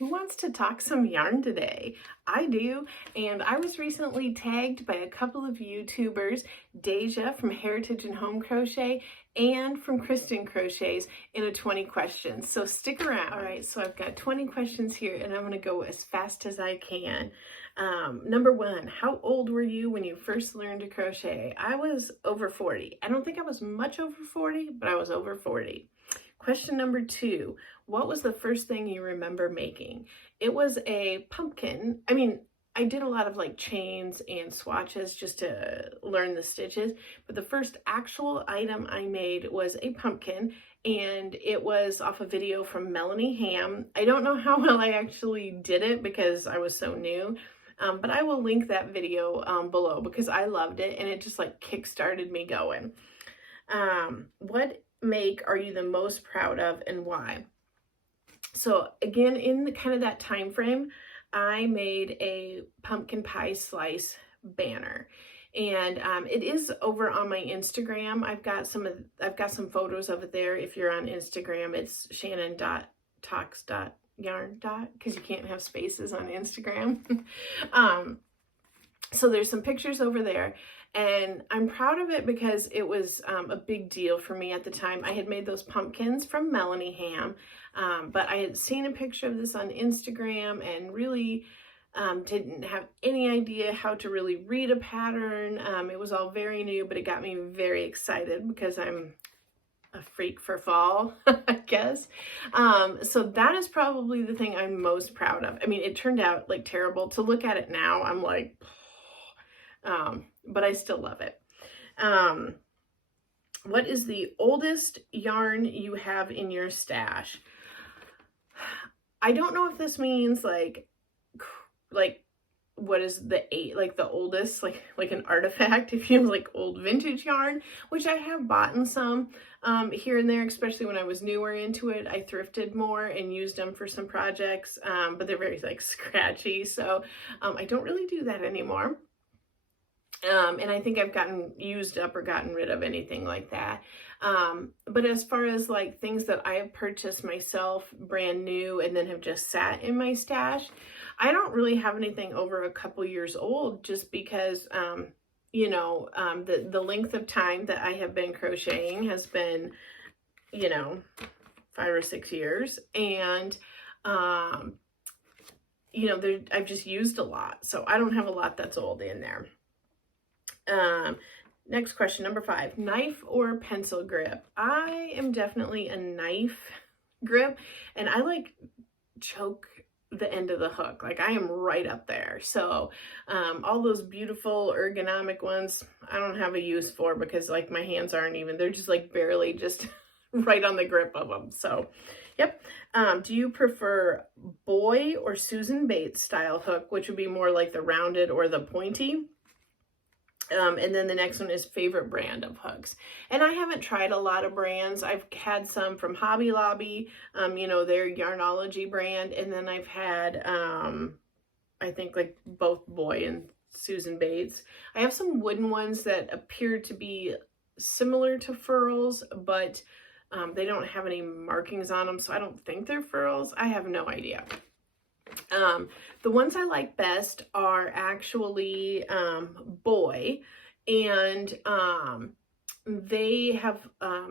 Who wants to talk some yarn today? I do, and I was recently tagged by a couple of YouTubers, Deja from Heritage and Home Crochet and from Kristen Crochets, in a 20 questions. So stick around. All right, so I've got 20 questions here and I'm gonna go as fast as I can. Number one, how old were you when you first learned to crochet? I was over 40. I don't think I was much over 40, but I was over 40. Question number two, what was the first thing you remember making? It was a pumpkin. I did a lot of like chains and swatches just to learn the stitches, but the first actual item I made was a pumpkin, and it was off a video from Melanie Ham. I don't know how well I actually did it because I was so new, but I will link that video below because I loved it and it just like kick-started me going. What make are you the most proud of and why? So again, in the kind of that time frame, I made a pumpkin pie slice banner, and it is over on my Instagram. I've got some photos of it there. If you're on Instagram, it's shannon.talks.yarn. Because you can't have spaces on Instagram. So there's some pictures over there, and I'm proud of it because it was a big deal for me at the time. I had made those pumpkins from Melanie Ham, but I had seen a picture of this on Instagram and really didn't have any idea how to really read a pattern. It was all very new, but it got me very excited because I'm a freak for fall, I guess. So that is probably the thing I'm most proud of. I mean, it turned out like terrible. To look at it now, I'm like, but I still love it. What is the oldest yarn you have in your stash? I don't know if this means like what is the oldest, like an artifact, if you have like old vintage yarn, which I have bought in some here and there, especially when I was newer into it. I thrifted more and used them for some projects, but they're very like scratchy, so I don't really do that anymore. And I think I've gotten used up or gotten rid of anything like that. But as far as like things that I have purchased myself brand new and then have just sat in my stash, I don't really have anything over a couple years old, just because, the length of time that I have been crocheting has been, 5 or 6 years. And, I've just used a lot. So I don't have a lot that's old in there. Next question, number 5, knife or pencil grip? I am definitely a knife grip, and I like choke the end of the hook. Like I am right up there. So all those beautiful ergonomic ones, I don't have a use for, because like my hands aren't even, they're just like barely just right on the grip of them. So yep. Do you prefer Boye or Susan Bates style hook, which would be more like the rounded or the pointy? And then the next one is favorite brand of hooks. And I haven't tried a lot of brands. I've had some from Hobby Lobby, their Yarnology brand. And then I've had, I think like both Boye and Susan Bates. I have some wooden ones that appear to be similar to Furls, but they don't have any markings on them. So I don't think they're Furls. I have no idea. The ones I like best are actually Boye, and they have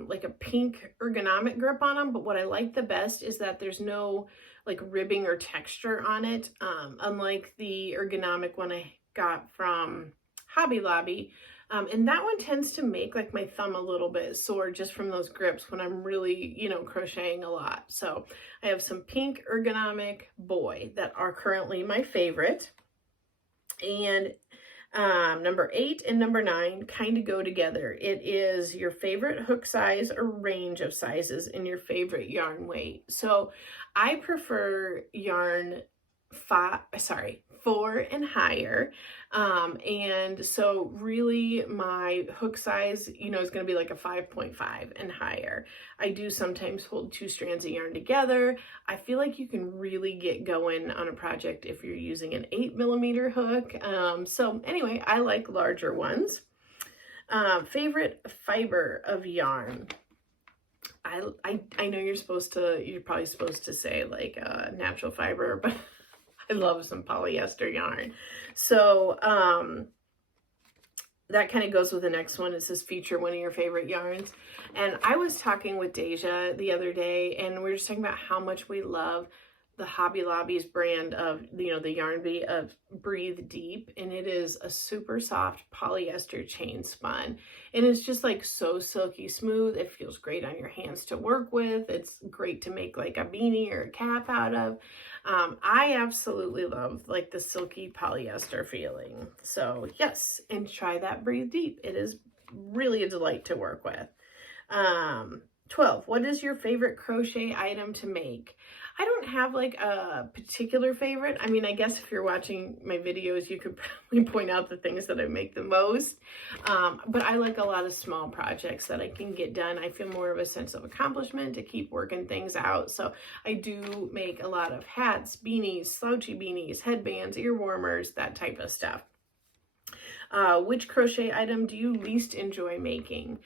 like a pink ergonomic grip on them, but what I like the best is that there's no like ribbing or texture on it, unlike the ergonomic one I got from Hobby Lobby. And that one tends to make like my thumb a little bit sore just from those grips when I'm really, crocheting a lot. So I have some pink ergonomic Boye that are currently my favorite. And number 8 and number 9 kind of go together. It is your favorite hook size or range of sizes and your favorite yarn weight. So I prefer yarn 4 and higher, and so really my hook size is going to be like a 5.5 and higher. I do sometimes hold 2 strands of yarn together. I feel like you can really get going on a project if you're using an 8mm hook. So anyway, I like larger ones. Favorite fiber of yarn? I know you're probably supposed to say like natural fiber, but I love some polyester yarn. So that kind of goes with the next one. It says feature one of your favorite yarns. And I was talking with Deja the other day, and we were just talking about how much we love the Hobby Lobby's brand of, the Yarn Bee of Breathe Deep. And it is a super soft polyester chain spun. And it's just like so silky smooth. It feels great on your hands to work with. It's great to make like a beanie or a cap out of. I absolutely love like the silky polyester feeling. So yes, and try that Breathe Deep. It is really a delight to work with. 12, what is your favorite crochet item to make? I don't have like a particular favorite. I mean, I guess if you're watching my videos, you could probably point out the things that I make the most. But I like a lot of small projects that I can get done. I feel more of a sense of accomplishment to keep working things out. So I do make a lot of hats, beanies, slouchy beanies, headbands, ear warmers, that type of stuff. Which crochet item do you least enjoy making?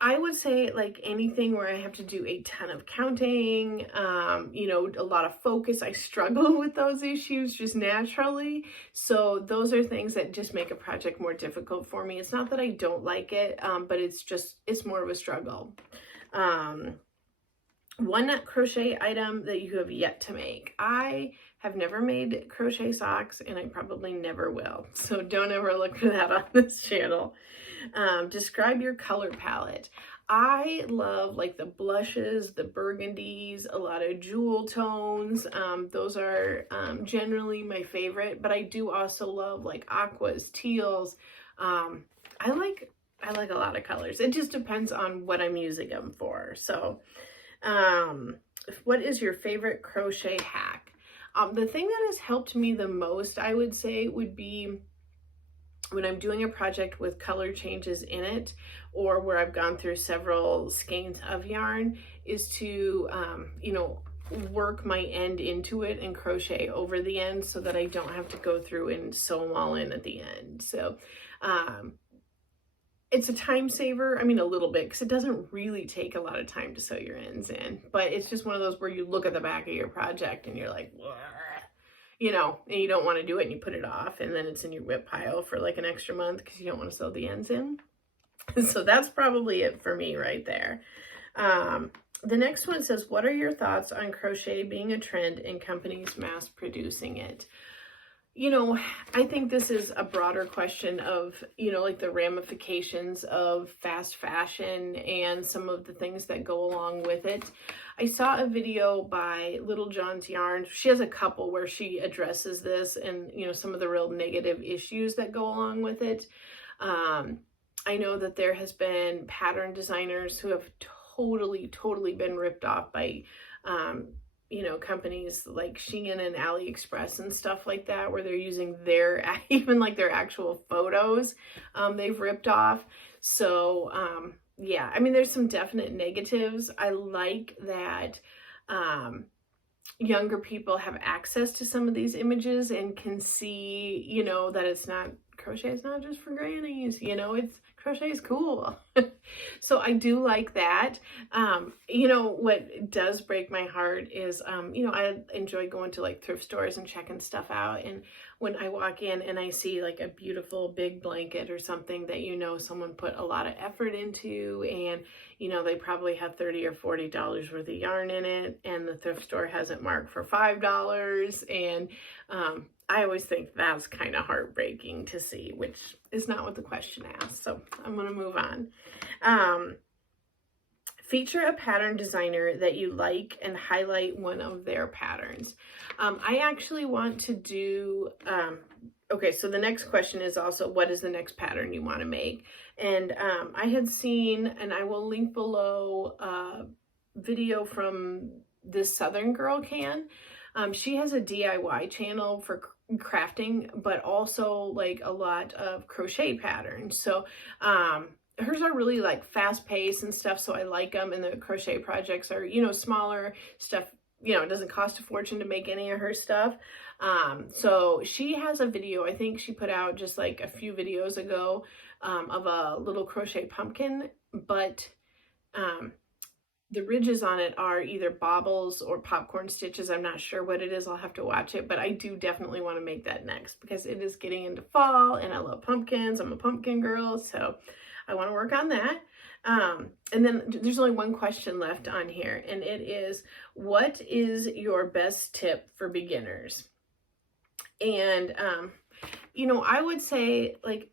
I would say like anything where I have to do a ton of counting, a lot of focus. I struggle with those issues just naturally. So those are things that just make a project more difficult for me. It's not that I don't like it, but it's more of a struggle. One crochet item that you have yet to make. I have never made crochet socks, and I probably never will. So don't ever look for that on this channel. Describe your color palette. I love like the blushes, the burgundies, a lot of jewel tones. Those are generally my favorite, but I do also love like aquas, teals. I like a lot of colors. It just depends on what I'm using them for. So what is your favorite crochet hack? The thing that has helped me the most, I would say, would be when I'm doing a project with color changes in it, or where I've gone through several skeins of yarn, is to, work my end into it and crochet over the end so that I don't have to go through and sew them all in at the end. So, it's a time saver. I mean, a little bit, because it doesn't really take a lot of time to sew your ends in, but it's just one of those where you look at the back of your project and you're like, and you don't want to do it and you put it off, and then it's in your whip pile for like an extra month because you don't want to sew the ends in. So that's probably it for me right there. The next one says, what are your thoughts on crochet being a trend and companies mass producing it? I think this is a broader question of, like the ramifications of fast fashion and some of the things that go along with it. I saw a video by Little John's Yarn. She has a couple where she addresses this and, some of the real negative issues that go along with it. I know that there has been pattern designers who have totally been ripped off by, companies like Shein and AliExpress and stuff like that, where they're using even like their actual photos, they've ripped off. So, yeah, I mean, there's some definite negatives. I like that, younger people have access to some of these images and can see, that crochet is not just for grannies, crochet is cool. So I do like that. What does break my heart is, I enjoy going to like thrift stores and checking stuff out. And when I walk in and I see like a beautiful big blanket or something that, someone put a lot of effort into, and, they probably have $30 or $40 worth of yarn in it, and the thrift store has it marked for $5. And, I always think that's kind of heartbreaking to see, which is not what the question asks. So I'm going to move on. Feature a pattern designer that you like and highlight one of their patterns. I actually want to do, okay, so the next question is also, what is the next pattern you want to make? And I had seen, and I will link below, a video from this Southern Girl Can. She has a DIY channel for crafting, but also like a lot of crochet patterns. So hers are really like fast paced and stuff, so I like them. And the crochet projects are, smaller stuff. It doesn't cost a fortune to make any of her stuff. So she has a video, I think she put out just like a few videos ago, of a little crochet pumpkin, but the ridges on it are either bobbles or popcorn stitches. I'm not sure what it is. I'll have to watch it, but I do definitely want to make that next because it is getting into fall and I love pumpkins. I'm a pumpkin girl, so I want to work on that. And then there's only one question left on here, and it is, what is your best tip for beginners? And, you know, I would say, like,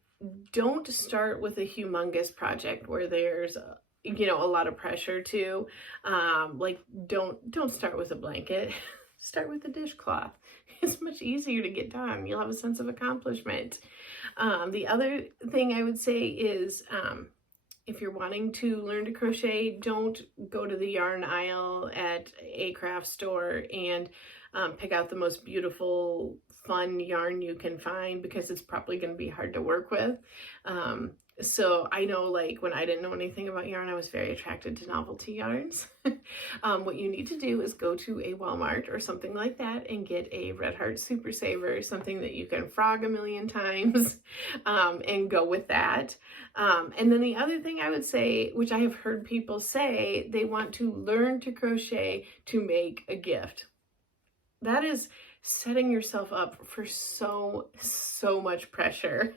don't start with a humongous project where there's you know, a lot of pressure to, like, don't start with a blanket. Start with a dishcloth. It's much easier to get done. You'll have a sense of accomplishment. The other thing I would say is, if you're wanting to learn to crochet, don't go to the yarn aisle at a craft store and pick out the most beautiful, fun yarn you can find, because it's probably going to be hard to work with. So I know, like, when I didn't know anything about yarn, I was very attracted to novelty yarns. What you need to do is go to a Walmart or something like that and get a Red Heart Super Saver, something that you can frog a million times, and go with that. And then the other thing I would say, which I have heard people say, they want to learn to crochet to make a gift. That is setting yourself up for so much pressure.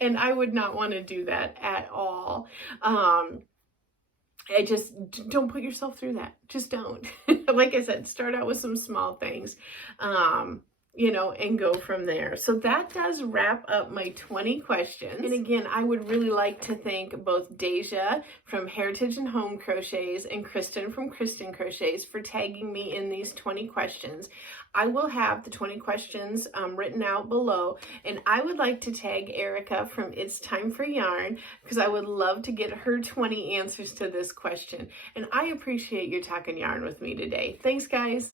And I would not want to do that at all. I just don't put yourself through that. Just don't. Like I said, start out with some small things, you know, and go from there. So that does wrap up my 20 questions. And again, I would really like to thank both Deja from Heritage and Home Crochets and Kristen from Kristen Crochets for tagging me in these 20 questions. I will have the 20 questions written out below, and I would like to tag Erica from It's Time for Yarn, because I would love to get her 20 answers to this question. And I appreciate you talking yarn with me today. Thanks, guys.